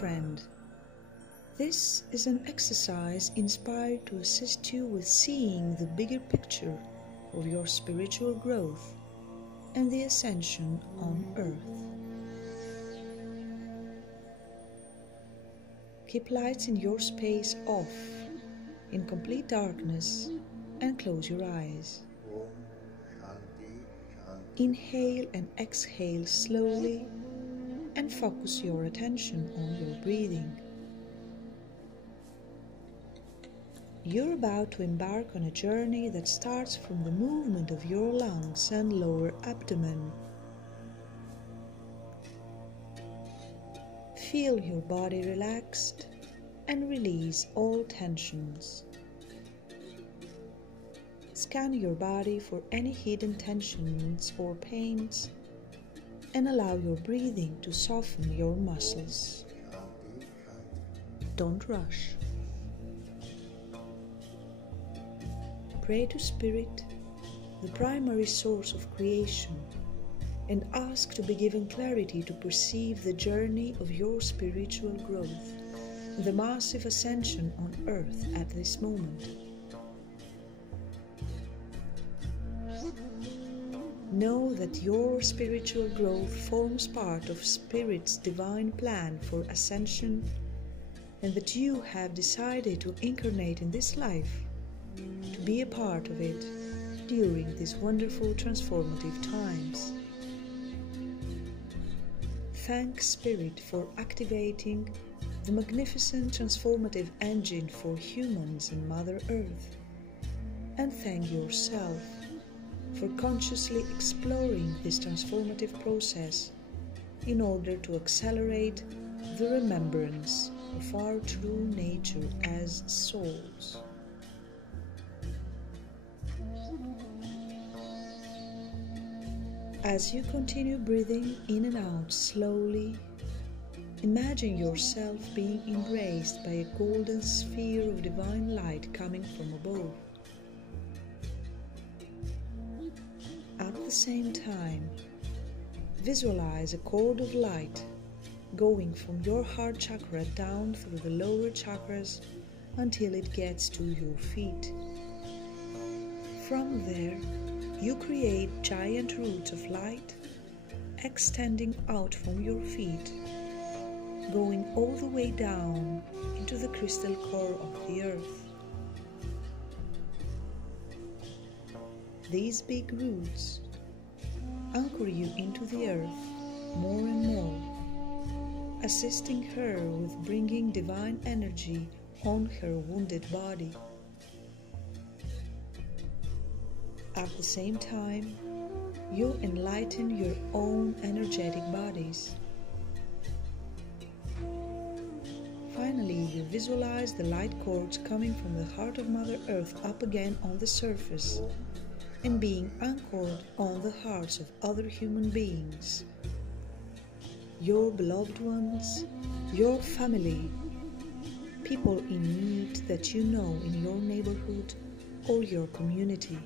friend. This is an exercise inspired to assist you with seeing the bigger picture of your spiritual growth and the ascension on Earth. Keep lights in your space off, in complete darkness, and close your eyes. Inhale and exhale slowly and focus your attention on your breathing. You're about to embark on a journey that starts from the movement of your lungs and lower abdomen. Feel your body relaxed and release all tensions. Scan your body for any hidden tensions or pains and allow your breathing to soften your muscles. Don't rush. Pray to Spirit, the primary source of creation, and ask to be given clarity to perceive the journey of your spiritual growth, the massive ascension on Earth at this moment. Know that your spiritual growth forms part of Spirit's divine plan for ascension, and that you have decided to incarnate in this life to be a part of it during these wonderful transformative times. Thank Spirit for activating the magnificent transformative engine for humans and Mother Earth, and thank yourself for consciously exploring this transformative process in order to accelerate the remembrance of our true nature as souls. As you continue breathing in and out slowly, imagine yourself being embraced by a golden sphere of divine light coming from above. At the same time, visualize a cord of light going from your heart chakra down through the lower chakras until it gets to your feet. From there, you create giant roots of light extending out from your feet, going all the way down into the crystal core of the earth. These big roots anchor you into the earth more and more, assisting her with bringing divine energy on her wounded body. At the same time, you enlighten your own energetic bodies. Finally, you visualize the light cords coming from the heart of Mother Earth up again on the surface and being anchored on the hearts of other human beings, your beloved ones, your family, people in need that you know in your neighborhood or your community.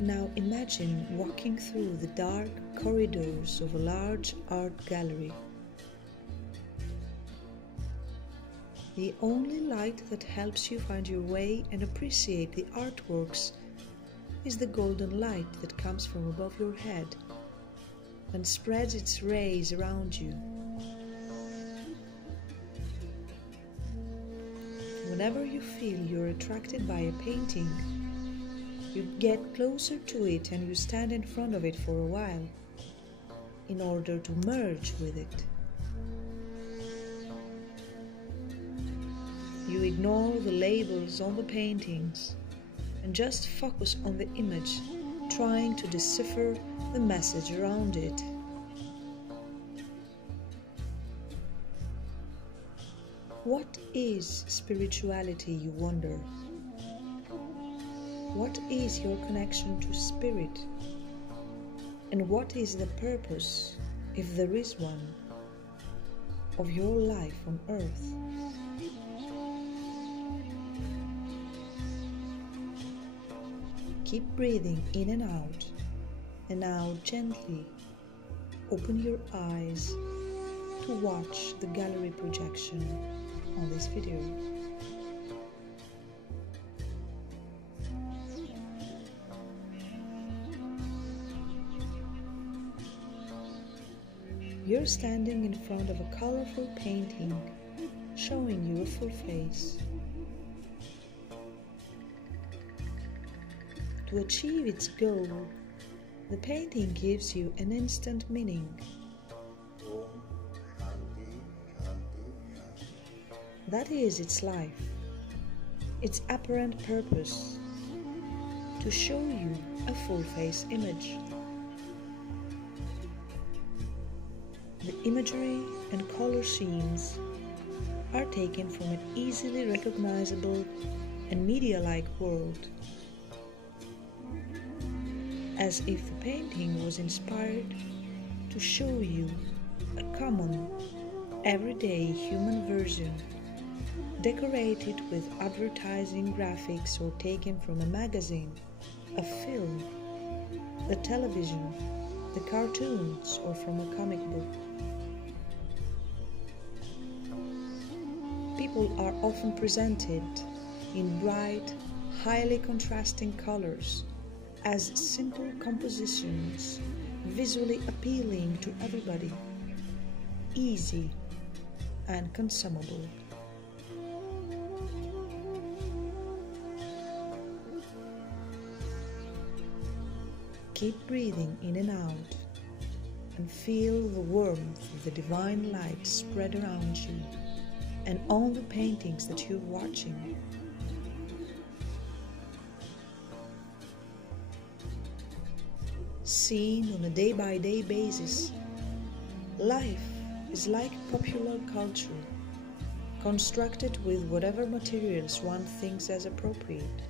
Now imagine walking through the dark corridors of a large art gallery. The only light that helps you find your way and appreciate the artworks is the golden light that comes from above your head and spreads its rays around you. Whenever you feel you're attracted by a painting, you get closer to it and you stand in front of it for a while in order to merge with it. You ignore the labels on the paintings and just focus on the image, trying to decipher the message around it. What is spirituality, you wonder? What is your connection to Spirit? And what is the purpose, if there is one, of your life on Earth? Keep breathing in and out And now gently open your eyes to watch the gallery projection on this video. You're standing in front of a colorful painting showing you a full face. To achieve its goal, the painting gives you an instant meaning. That is its life, its apparent purpose, to show you a full face image. The imagery and color scenes are taken from an easily recognizable and media-like world, as if the painting was inspired to show you a common, everyday human version, decorated with advertising graphics or taken from a magazine, a film, the television, the cartoons, or from a comic book. People are often presented in bright, highly contrasting colors as simple compositions, visually appealing to everybody, easy and consumable. Keep breathing in and out and feel the warmth of the divine light spread around you and on the paintings that you're watching. Seen on a day-by-day basis, life is like popular culture, constructed with whatever materials one thinks as appropriate,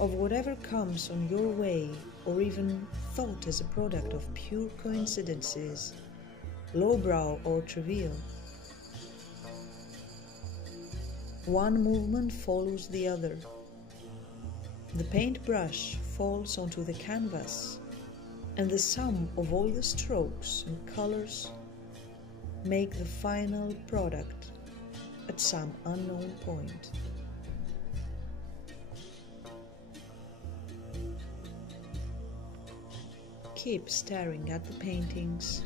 of whatever comes on your way, or even thought as a product of pure coincidences, lowbrow or trivial. One movement follows the other. The paintbrush falls onto the canvas, and the sum of all the strokes and colors make the final product at some unknown point. Keep staring at the paintings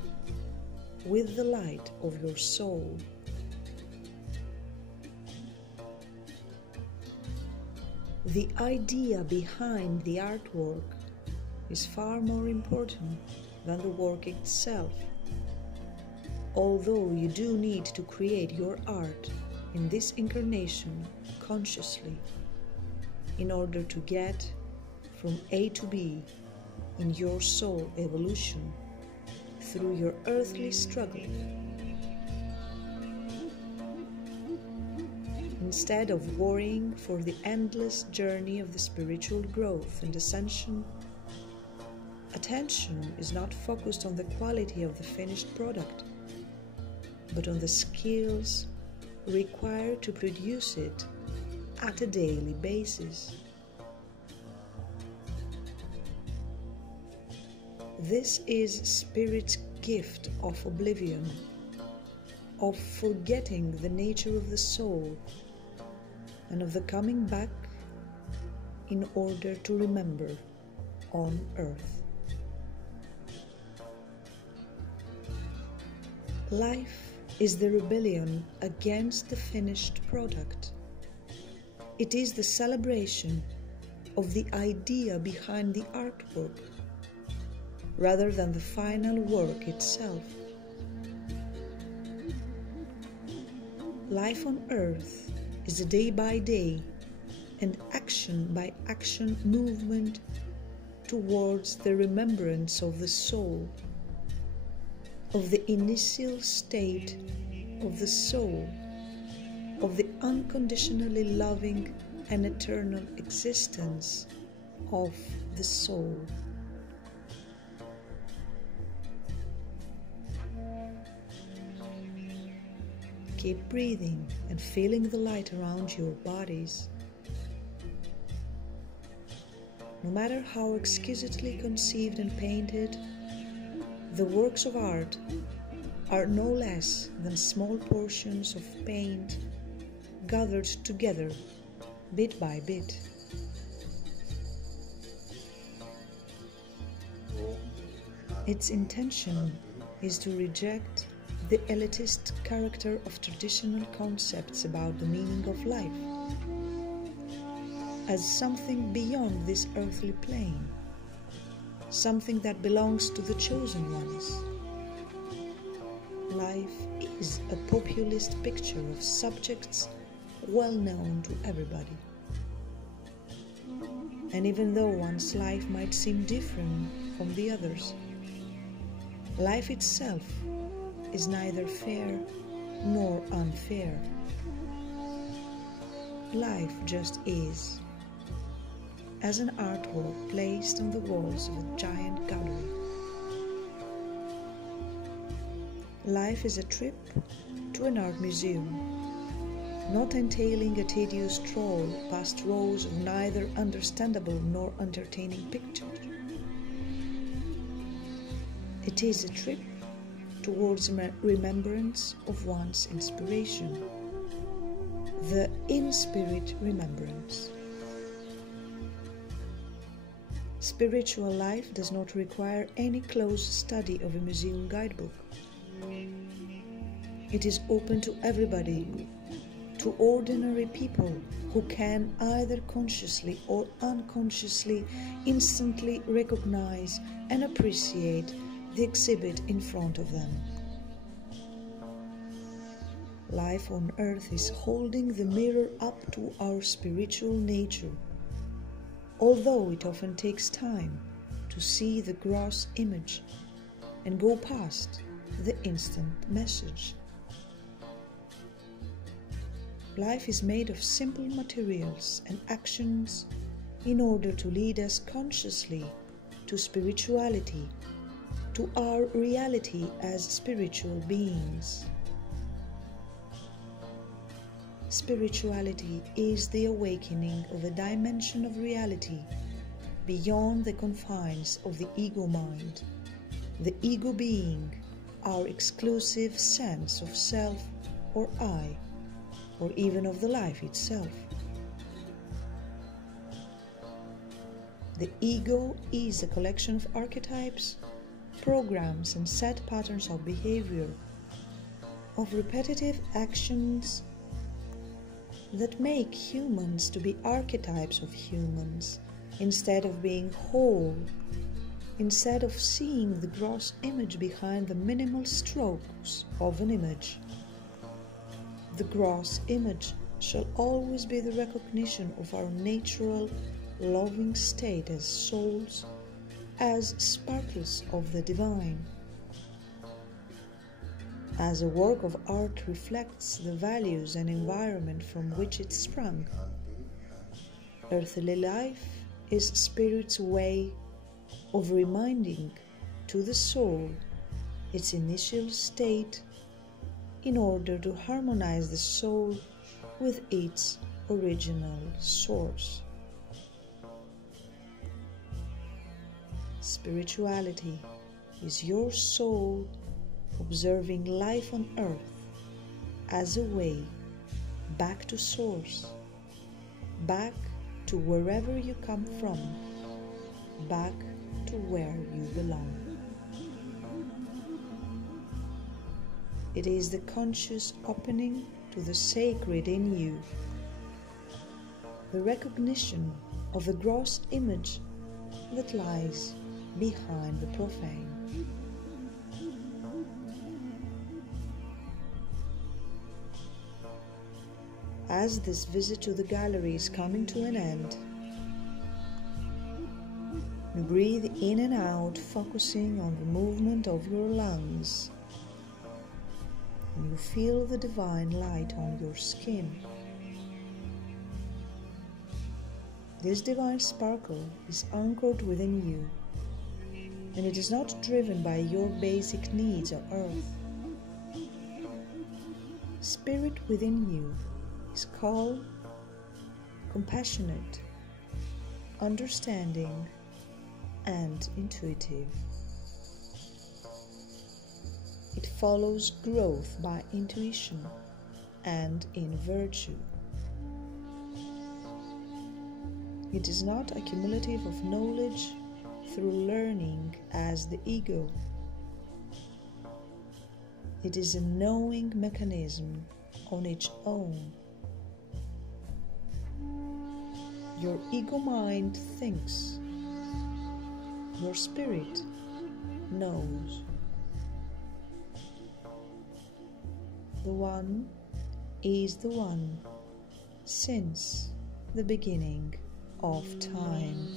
with the light of your soul. The idea behind the artwork is far more important than the work itself, although you do need to create your art in this incarnation consciously in order to get from A to B in your soul evolution through your earthly struggle. Instead of worrying for the endless journey of the spiritual growth and ascension, attention is not focused on the quality of the finished product, but on the skills required to produce it at a daily basis. This is Spirit's gift of oblivion, of forgetting the nature of the soul and of the coming back in order to remember on earth. Life is the rebellion against the finished product. It is the celebration of the idea behind the artwork, rather than the final work itself. Life on earth is a day-by-day and action-by-action movement towards the remembrance of the soul, of the initial state of the soul, of the unconditionally loving and eternal existence of the soul. Keep breathing and feeling the light around your bodies. no matter how exquisitely conceived and painted, the works of art are no less than small portions of paint gathered together bit by bit. Its intention is to reject the elitist character of traditional concepts about the meaning of life as something beyond this earthly plane, something that belongs to the chosen ones. Life is a populist picture of subjects well known to everybody. And even though one's life might seem different from the others, life itself is neither fair nor unfair. Life just is, as an artwork placed on the walls of a giant gallery. Life is a trip to an art museum, not entailing a tedious stroll past rows of neither understandable nor entertaining pictures. It is a trip towards remembrance of one's inspiration, the in-spirit remembrance. Spiritual life does not require any close study of a museum guidebook. It is open to everybody, to ordinary people who can either consciously or unconsciously instantly recognize and appreciate the exhibit in front of them. Life on earth is holding the mirror up to our spiritual nature, although it often takes time to see the gross image and go past the instant message. Life is made of simple materials and actions in order to lead us consciously to spirituality, to our reality as spiritual beings. Spirituality is the awakening of a dimension of reality beyond the confines of the ego mind, the ego being our exclusive sense of self or I, or even of the life itself. The ego is a collection of archetypes, programs and set patterns of behavior, of repetitive actions that make humans to be archetypes of humans instead of being whole, instead of seeing the gross image behind the minimal strokes of an image. The gross image shall always be the recognition of our natural, loving state as souls, as sparkles of the divine. As a work of art reflects the values and environment from which it sprung, earthly life is Spirit's way of reminding to the soul its initial state in order to harmonize the soul with its original source. Spirituality is your soul observing life on earth as a way back to source, back to wherever you come from, back to where you belong. It is the conscious opening to the sacred in you, the recognition of the gross image that lies behind the profane. As this visit to the gallery is coming to an end, you breathe in and out, focusing on the movement of your lungs, and you feel the divine light on your skin. This divine sparkle is anchored within you, and it is not driven by your basic needs on earth. Spirit within you is calm, compassionate, understanding, and intuitive. It follows growth by intuition and in virtue. It is not accumulative of knowledge through learning as the ego. It is a knowing mechanism on its own. Your ego mind thinks. Your spirit knows. The One is the One since the beginning of time.